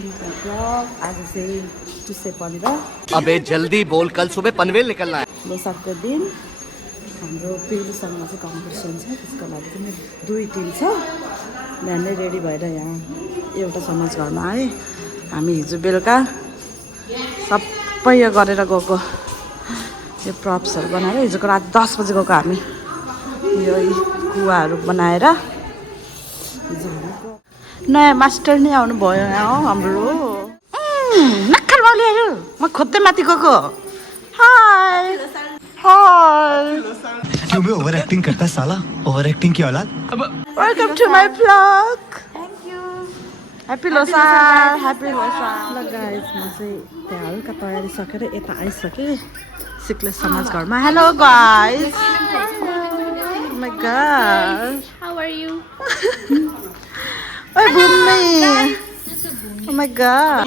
Welcome two blog. आज चाहिँ तुसे पनेर अबे जल्दी बोल, कल सुबह पनवेल निकलना है। लोसारको दिन हाम्रो पेलुसँगमा चाहिँ कम्पिटिसन छ, त्यसको लागि चाहिँ 2 टिम छ। बिहानै रेडी भएर यहाँ एउटा समाज घरमा आएँ। हामी हिजो बेलुका सबै यो गरेर गएको, यो प्रप्सहरू बनाएर हिजोको रात 10 बजी गएको हामी। यो कुवाहरू बनाएर हिजो नयाँ मास्टर नै आउनु भयो हाम्रो नक्खर बाउलीहरू। म खोज्दै माथि गएको। हाय हाय, क्यों बे ओवर एक्टिंग करता है साला, ओवर एक्टिंग की औलाद। Welcome to my blog. Thank you. Happy Losar, happy Losar. ल गाइस, म चाहिँ त्यहाँ हल्का तयारी सकेर यता आइसकेँ सिक्लेस समाज घरमा। Hello guys. Oh my god. How are you? ओए भुम्मी। Oh my god.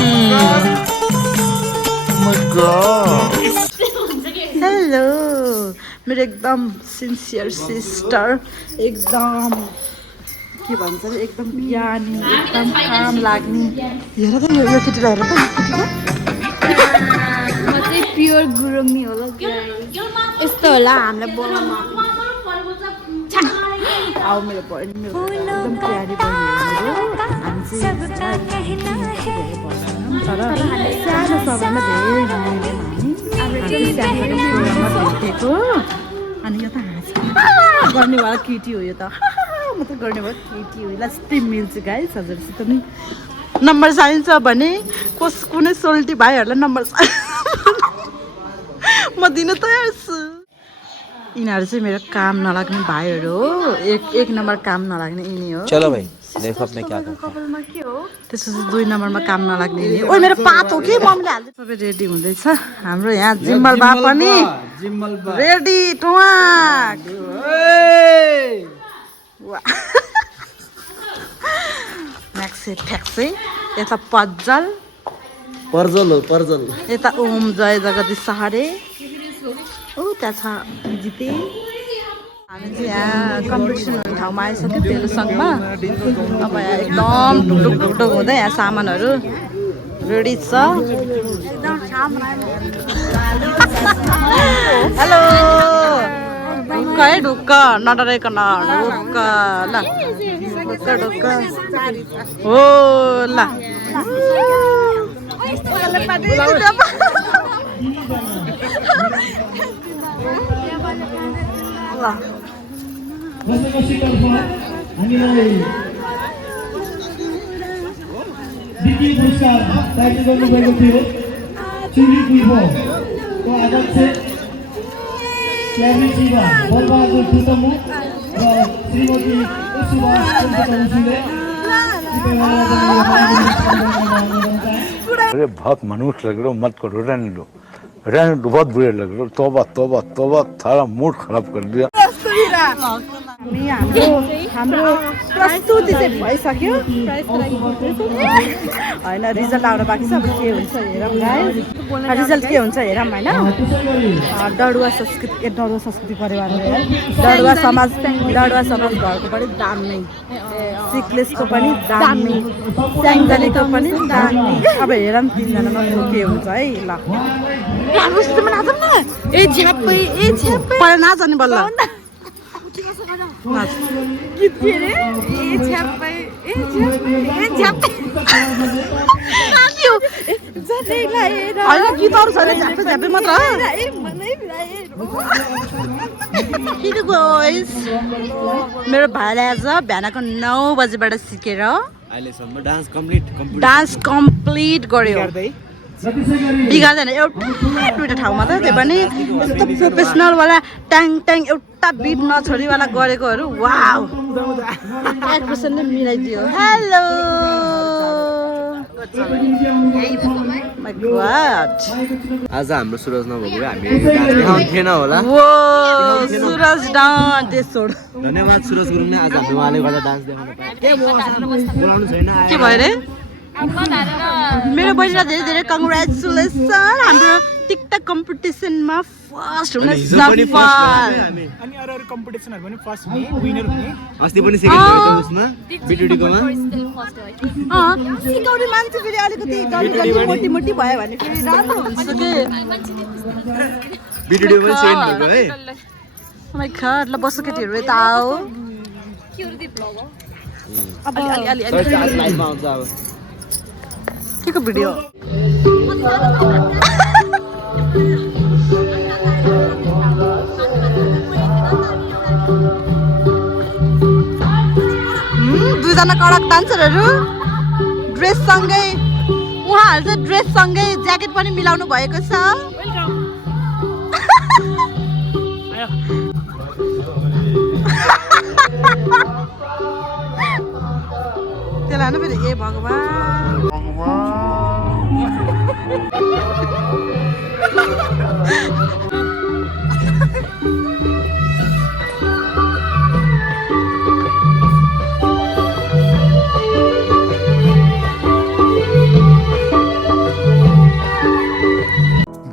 हेलो, मेरो एकदम सिन्सियर सिस्टर, एकदम के भन्छ अरे एकदम ज्ञानी, एकदम काम लाग्ने। हेर त यो केटीलाई, हेर त म चाहिँ प्योर गुरुङनी होला यस्तो होला हामीलाई बोलाउन। आऊ मेरो बहिनी, मेरो एकदम प्यारी बहिनी हो मेरो। हामी चाहिँ तर सानो सभामा धेरै भेटेको। अनि यो त गर्नेवाला केटी हो, यो त म त गर्नेवाला केटी हो। लास्टै मिल्छ गाइस। हजुरसित नि नम्बर चाहिन्छ भने कुनै सोल्टी भाइहरूलाई नम्बर म दिन तयार छु। यिनीहरू चाहिँ मेरो काम नलाग्ने भाइहरू हो। एक नम्बर काम नलाग्ने यिनी हो। चलो भाई देखो अब मैं क्या करता हूँ। त्यसपछि 2 नम्बरमा काम नलाग्ने यिनी हो। ओइ मेरो पात हो कि मम्मीले हाल्दै। सबै रेडी हुँदैछ। हाम्रो यहाँ जिम्मल बा पनि रेडी टुवाक। म्याक्से फ्याक्से। यता पज्जल पर्जल यता ओम जय जगदीश सहारे। ओ त्यहाँ छ जिते। हामी चाहिँ यहाँ कम्पिटिसन हुने ठाउँमा आइसक्यो पेलुसँगमा। अब यहाँ एकदम ढुकढुक ढुकढुक हुँदै यहाँ सामानहरू रेडी छ। हेलो, ढुक्क है ढुक्क, नडराइकन ढुक्क। ल ढुक्क ढुक्क हो। ल विकी पुरस्कार प्राप्त गर्नुभएको थियो चुली कुइभोको आदत से क्याबी शिवा बलबहादुर ठुटमु र श्रीमती उसुवा चन्द्रवंशीले। अरे बहुत मनुष्य लग रहे हो, मत करो, रहने दो बहुत बुरे लग रहे हो। तौबा तौबा तौबा, थारा मूड खराब कर दिया। हाम्रो प्रस्तुति चाहिँ भइसक्यो होइन। रिजल्ट आउन बाँकी छ। अब के हुन्छ हेरौँ गाइस। रिजल्ट के हुन्छ हेरौँ होइन। डडुवा संस्कृति परिवारले डडुवा समाज घरको पनि दामी, सिक्लेसको पनि दामी, स्याङ्जालीको पनि दामी। अब हेरौँ 3 जनामा के हुन्छ है। ल पहिला नाच अनि बल्ल गीतहरू छ अरे झ्याप्पे झ्याप्पे मात्र। मेरो भाइले आज बिहानको 9 बजीबाट सिकेर डान्स कम्प्लिट गर्यो। बिगार्दैन एउटा 2टा ठाउँमा त, त्यो पनि यस्तो प्रोफेसनलवाला ट्याङ ट्याङ एउटा बिट नछोडीवाला गरेकोहरू। वाउ, 1% नै मिलाइदियो। Hello my God. आज हाम्रो सुरज नभएको भए हामी डान्स देखाउनु थिएन होला। वो सुरज डान्स दे छोड। धन्यवाद सुरज गुरुङले, आज हामी उहाँले गर्दा डान्स देखाउनु पायो। बोलाउनु छैन के भयो रे? मेरो बहिनीलाई धेरै धेरै कङ्ग्रेचुलेसन। हाम्रो टिकटक कम्पिटिसनमा फर्स्ट हुन सफल। अनि अरू कम्पिटिसनहरु पनि फर्स्ट हुने, विनर हुने। अस्ति पनि सेकेन्ड भयो त उसमा बिटुडीकोमा। सिकाउने मान्छे फेरि अलिकति मोटी मोटी भयो भने फेरि राम्रो हुन्छ कि भिडियो पनि सेन्ड भएको है माइ गॉड ल बस्नु केटीहरू यता आओ अब अलि लाइभमा आउँछ अब के को भिडियो दुईजना कडक डान्सरहरू ड्रेस सँगै उहाँहरू चाहिँ ड्रेस सँगै ज्याकेट पनि मिलाउनु भएको छ त्यसलाई हाल्नु फेरि ए भगवान्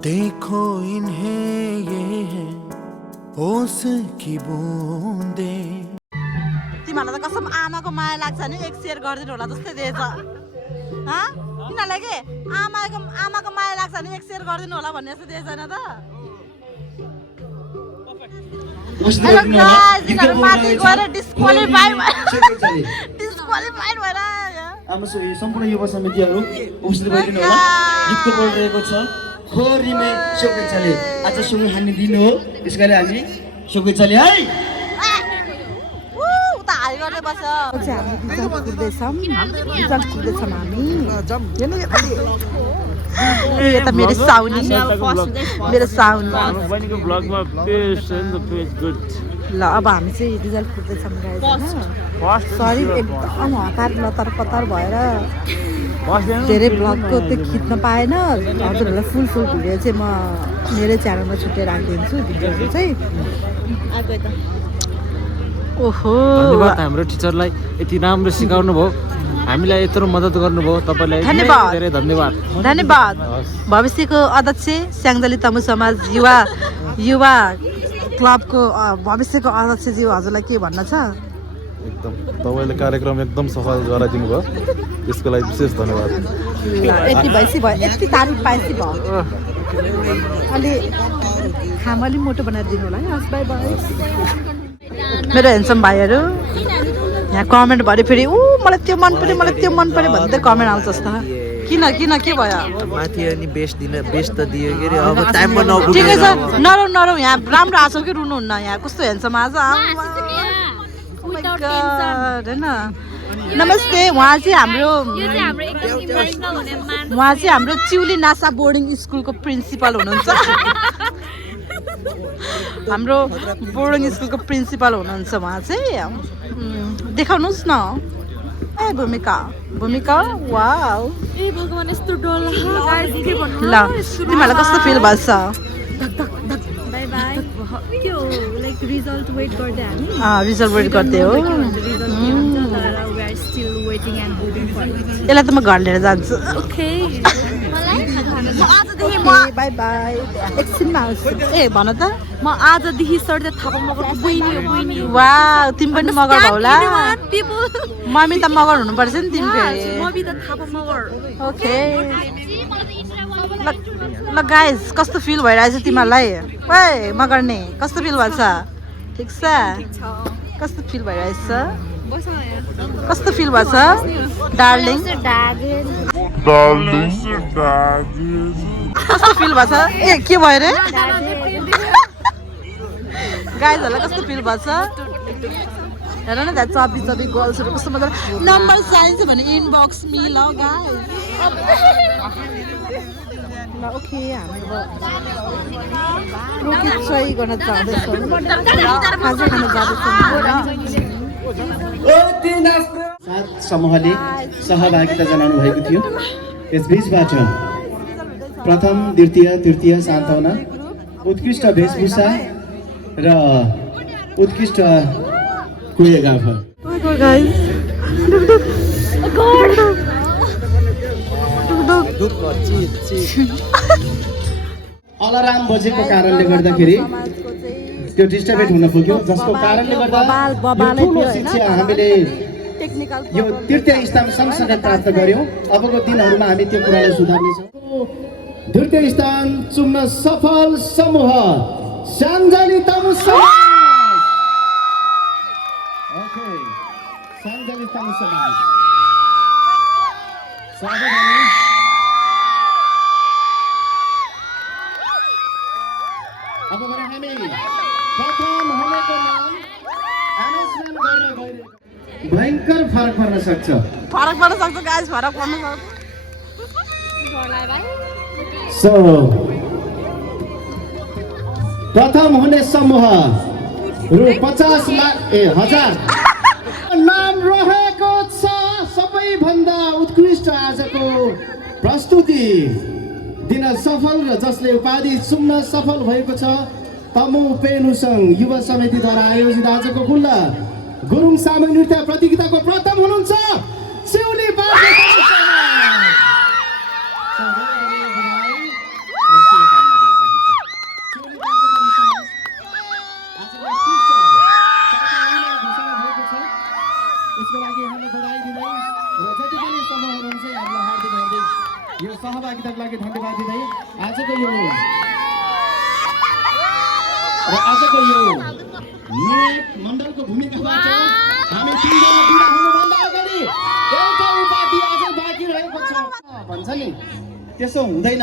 देखो इन्हें ये है ओस की बूंदे तिमीहरूलाई त कसम आमाको माया लाग्छ नि एक सेयर गरिदिनु होला जस्तै दिएछ तिनीहरूलाई के आमाको माया लाग्छ नि एक सेयर गरिदिनु होला भन्ने जस्तो दिएछ होइन त हेलो गाइस यिनीहरू माथि गएर डिस्क्वालिफाई भएर आमा सम्पूर्ण युवा समितिहरू उपस्थित भइदिनु होला गीतको बोल रहेको छ खोरीमे शुभेच्छाले आज सँगै हान्ने दिन हो त्यसकारण हामी शुभेच्छाले है उता हाई गरेर बस कुद्दैछौँ हामी यता मेरो साउनी बहिनीको ब्लगमा पेज गुड ल अब हामी चाहिँ रिजल्ट कुद्दैछौँ सरी एकदम हतार लतार पतार भएर धेरै ब्लगको त्यो खिच्न पाएन हजुरहरूलाई फुल भिडियो चाहिँ म मेरै च्यानलमा छुट्टै राखिदिन्छु भिडियोहरू चाहिँ ओहो धन्यवाद हाम्रो टिचरलाई यति राम्रो सिकाउनु भयो हामीलाई यत्रो मद्दत गर्नुभयो तपाईँलाई धेरै धन्यवाद धन्यवाद भविष्यको अध्यक्ष स्याङ्जाली तमु समाज युवा क्लबको भविष्यको अध्यक्षज्यू हजुरलाई के भन्न छ एकदम तपाईँले कार्यक्रम एकदम सफल गराइदिनु भयो त्यसको लागि विशेष धन्यवाद यति भएपछि भयो यति तारिफ पाएपछि भयो अलि खाम अलिक मोटो बनाएर दिनु होला है हस् बाई बाई मेरो हेन्सम भाइहरू यहाँ कमेन्ट भरे फेरि मलाई त्यो मन पऱ्यो भन्दै कमेन्ट आउँछ जस्तो किन के भयो माथि अनि बेस्ट त दियो के अरे अब टाइममा नपुग्यो ठिकै छ नरौ यहाँ राम्रो आछ कि रुनुहुन्न यहाँ कस्तो हेन्सम आज होइन नमस्ते उहाँ चाहिँ हाम्रो चिउली नासा बोर्डिङ स्कुलको प्रिन्सिपल हुनुहुन्छ हाम्रो बोर्डिङ स्कुलको प्रिन्सिपल हुनुहुन्छ उहाँ चाहिँ देखाउनुहोस् न ए भूमिका वाउ ए भगवान यस्तो डर लाग्छ ल तिमीहरूलाई कस्तो फिल भएछ बाई बाई त्यो लाइक रिजल्ट वेट गर्दै हामी रिजल्ट वेट गर्दै हो यसलाई त म घर लिएर जान्छु बाई बाई एकछिनमा आउँछु ए भन त म आजदेखि सर्दै थापा मगरको बहिनी वा तिमी पनि मगर होला मम्मी त मगर हुनुपर्छ नि तिमी फेरि मम्मी त थापा मगर ओके ल गाइस कस्तो फिल भइरहेछ तिमीहरूलाई ओए मगर्ने कस्तो फिल भएछ ठिक छ कस्तो फिल भइरहेछ कस्तो फिल भएछ डार्लिङ कस्तो फिल भएछ ए के भयो रे गाइजहरूलाई कस्तो फिल भएछ हेर न त्यहाँ चबी गर्ल्सहरू कस्तो मतलब नम्बर चाहिन्छ भने इनबक्स मी ल गाइज ल ओके हामी अब ट्राई गर्न जाँदैछौँ खाजा खान जाँदैछौँ सात समूहले सहभागिता जनाउनु भएको थियो यसबीचबाट प्रथम द्वितीय तृतीय सान्त्वना उत्कृष्ट वेशभूषा र उत्कृष्ट कोरियोग्राफर अलार्म बजेको कारणले गर्दाखेरि त्यो डिस्टर्बेट हुन पुग्यो जसको कारणले गर्दा ठुलो शिक्षा हामीले यो तृतीय स्थान सँगसँगै प्राप्त गर्यौँ। अबको दिनहरूमा हामी त्यो कुरालाई सुधार्नेछौँ। तृतीय स्थान चुम्न सफल समूह स्याङ्जाली तामाङ समाज। ओके, स्याङ्जाली तामाङ समाज स्वागत हामी। अब भने हामी प्रथम हुनेको नाम एनाउन्समेन्ट गर्न गइरहेको। भयङ्कर फरक पर्न सक्छ। फरक पर्न सक्छ गाइस, फरक पर्न सक्छ। सो प्रथम हुने समूह रु 50 लाख 1000 नाम रहेको छ। सबैभन्दा उत्कृष्ट आजको प्रस्तुति दिन सफल र जसले उपाधि चुम्न सफल भएको छ तमु पेनु सङ्घ युवा समितिद्वारा आयोजित आजको खुल्ला गुरुङ सामूहिक नृत्य प्रतियोगिताको प्रथम हुनुहुन्छ सिउली बाजे। यसको लागि हामी बधाई दिँदै र जति पनि समूहहरू हुन्छ हामीलाई हार्दिक हार्दिक यो सहभागिताको लागि धन्यवाद दिँदै आजको यो निर्णायक मण्डलको भूमिकाबाट हामी तिनजना बिदा हुनुभन्दा अगाडि एउटा उपाधि अझै बाँकी रहेको छ भन्छ नि, त्यसो हुँदैन।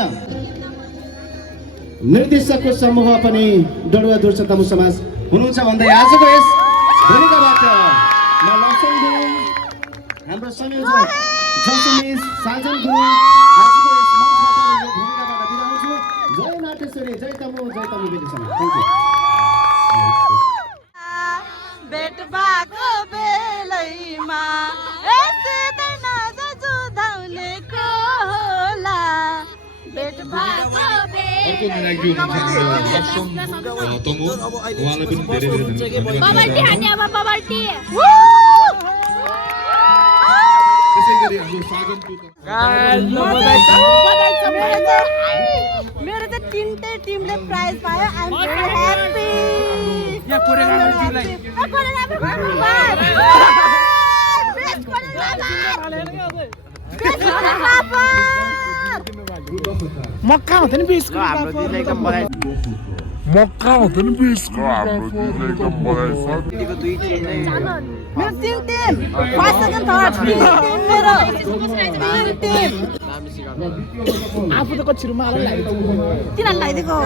निर्देशकको समूह पनि डडुवा दुर्चा तमु समाज हुनुहुन्छ भन्दै आजको यस भूमिकाबाट म लक्ष्मण गुरुङ, हाम्रो संयोजक जसमिस साजन गुरुङ आजको यस मञ्चबाट यो भूमिकाबाट बिदा हुन्छु। जय नाटेश्वरी, जय तमु बेलीसम्म। Thank you. भेट भएको बेलैमा यस्तै नजर जुधाउनेको होला। भेट भएको मेरो चाहिँ तिनटै टिमले प्राइज पायो। I am very happy. मक्का हुँदैन बिसको मेरो तिन team, first second third team मेरो टिम। आफू त कछिरमा आएर लगाइदिएको तिनीहरूलाई लगाइदिएको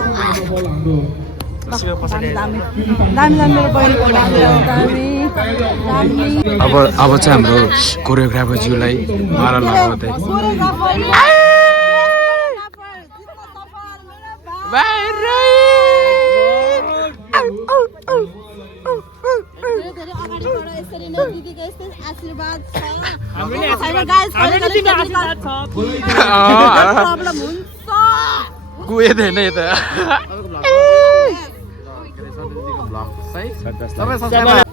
दामी मेरो बहिनीको दामी। अब चाहिँ हाम्रो कोरियोग्राफरज्यूलाई माला लगाउँदै गएदैन यता।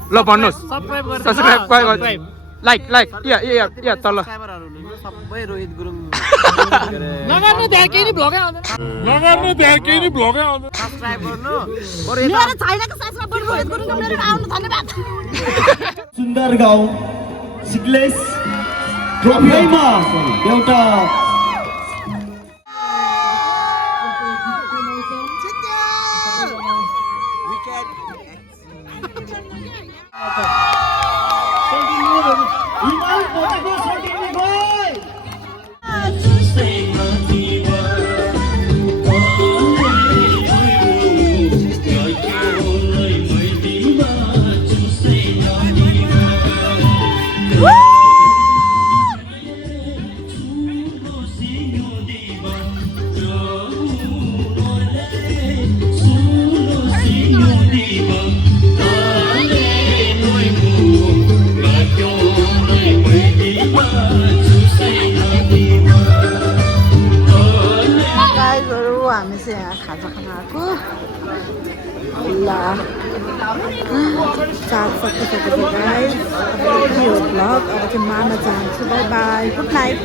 ल भन्नुहोस् सब्सक्राइब लाइक या तल सबै रोहित गुरुङ नगर्नु त्यहाँ केही नि भ्लगै आउँदैन सब्सक्राइब गर्नु। मेरो छैनको साथमा रोहित गुरुङको मेरो आउनु धन्यवाद। सुन्दर गाउँ सिक्लेस ट्रफीमा एउटा खाजा खाना आएको ल चार सकिसकेको गाइस। यो भ्लग अब चाहिँ मार्न चाहन्छु। By by, good night.